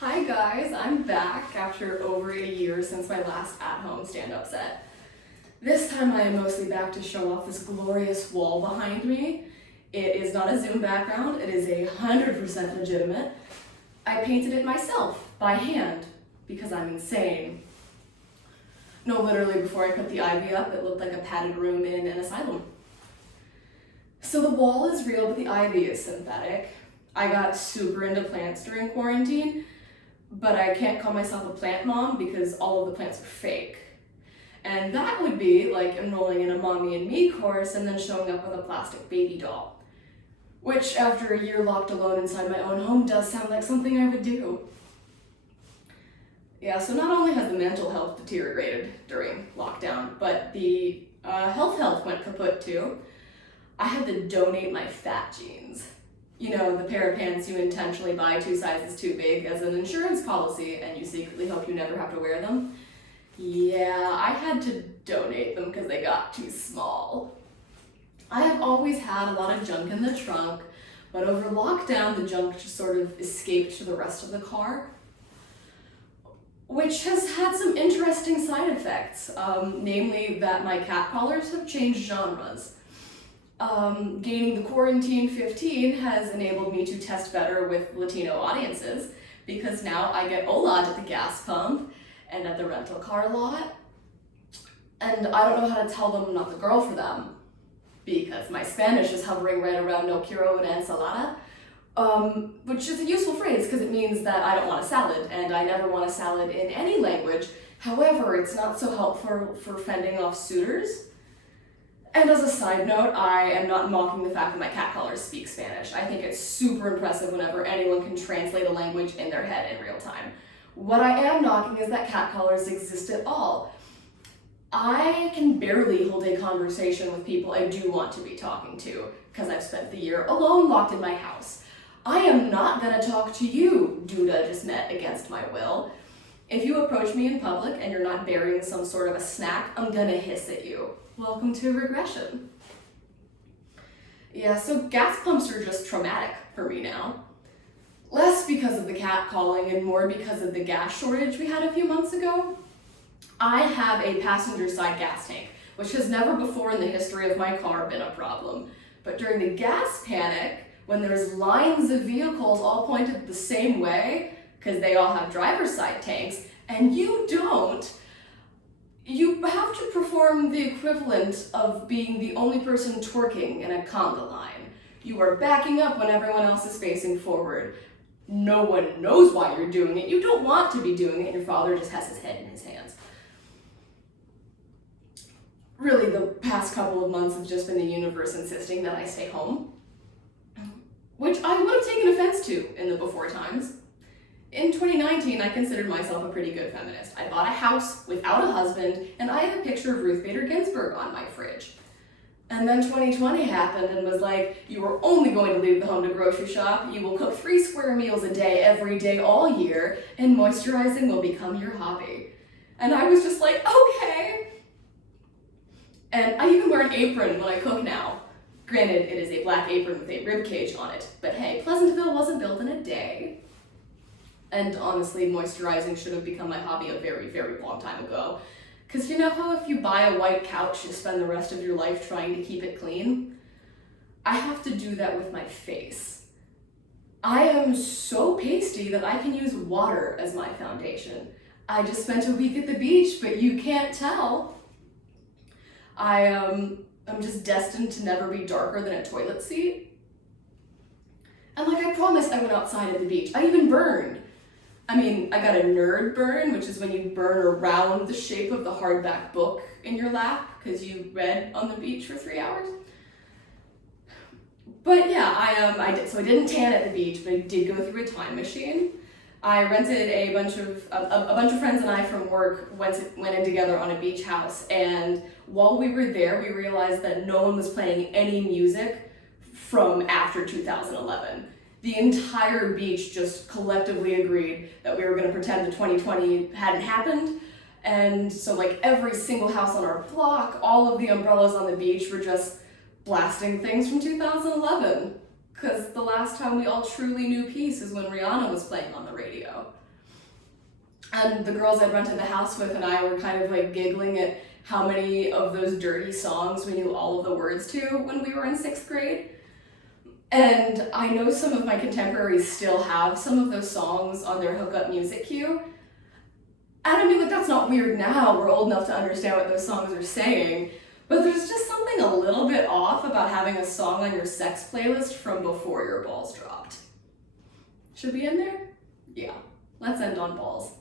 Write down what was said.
Hi guys, I'm back after over a year since my last at-home stand-up set. This time I am mostly back to show off this glorious wall behind me. It is not a Zoom background, it is 100% legitimate. I painted it myself, by hand, because I'm insane. No, literally before I put the ivy up, it looked like a padded room in an asylum. So the wall is real, but the ivy is synthetic. I got super into plants during quarantine, but I can't call myself a plant mom because all of the plants are fake. And that would be like enrolling in a mommy and me course and then showing up with a plastic baby doll. Which, after a year locked alone inside my own home, does sound like something I would do. Yeah, so not only has the mental health deteriorated during lockdown, but the health went kaput too. I had to donate my fat jeans. You know, the pair of pants you intentionally buy 2 sizes too big as an insurance policy and you secretly hope you never have to wear them. Yeah, I had to donate them because they got too small. I have always had a lot of junk in the trunk, but over lockdown the junk just sort of escaped to the rest of the car, which has had some interesting side effects, namely that my cat collars have changed genres. Gaining the quarantine 15 has enabled me to test better with Latino audiences because now I get Ola'd at the gas pump and at the rental car lot. And I don't know how to tell them I'm not the girl for them because my Spanish is hovering right around no quiero una ensalada, which is a useful phrase because it means that I don't want a salad and I never want a salad in any language. However, it's not so helpful for fending off suitors. And as a side note, I am not mocking the fact that my cat collars speak Spanish. I think it's super impressive whenever anyone can translate a language in their head in real time. What I am knocking is that cat collars exist at all. I can barely hold a conversation with people I do want to be talking to because I've spent the year alone locked in my house. I am not gonna talk to you, dude I just met against my will. If you approach me in public and you're not bearing some sort of a snack, I'm gonna hiss at you. Welcome to regression. Yeah, so gas pumps are just traumatic for me now. Less because of the cat calling and more because of the gas shortage we had a few months ago. I have a passenger side gas tank, which has never before in the history of my car been a problem. But during the gas panic, when there's lines of vehicles all pointed the same way, because they all have driver's side tanks, and you don't, you have to perform the equivalent of being the only person twerking in a conga line. You are backing up when everyone else is facing forward. No one knows why you're doing it. You don't want to be doing it, and your father just has his head in his hands. Really, the past couple of months have just been the universe insisting that I stay home, which I would have taken offense to in the before times. In 2019, I considered myself a pretty good feminist. I bought a house without a husband, and I have a picture of Ruth Bader Ginsburg on my fridge. And then 2020 happened and was like, you are only going to leave the home to grocery shop, you will cook 3 square meals a day every day all year, and moisturizing will become your hobby. And I was just like, okay. And I even wear an apron when I cook now. Granted, it is a black apron with a rib cage on it, but hey, Pleasantville wasn't built in a day. And honestly, moisturizing should have become my hobby a very, very long time ago. Because you know how if you buy a white couch, you spend the rest of your life trying to keep it clean? I have to do that with my face. I am so pasty that I can use water as my foundation. I just spent a week at the beach, but you can't tell. I'm just destined to never be darker than a toilet seat. And like I promised, I went outside at the beach. I even burned. I mean, I got a nerd burn, which is when you burn around the shape of the hardback book in your lap because you read on the beach for 3 hours. But yeah, I didn't tan at the beach, but I did go through a time machine. I rented a bunch of friends and I from work went in together on a beach house, and while we were there, we realized that no one was playing any music from after 2011. The entire beach just collectively agreed that we were going to pretend that 2020 hadn't happened. And so like every single house on our block, all of the umbrellas on the beach were just blasting things from 2011. Because the last time we all truly knew peace is when Rihanna was playing on the radio. And the girls I'd rented the house with and I were kind of like giggling at how many of those dirty songs we knew all of the words to when we were in 6th grade. And I know some of my contemporaries still have some of those songs on their hookup music queue. And I mean, like, that's not weird now. We're old enough to understand what those songs are saying. But there's just something a little bit off about having a song on your sex playlist from before your balls dropped. Should be in there? Yeah. Let's end on balls.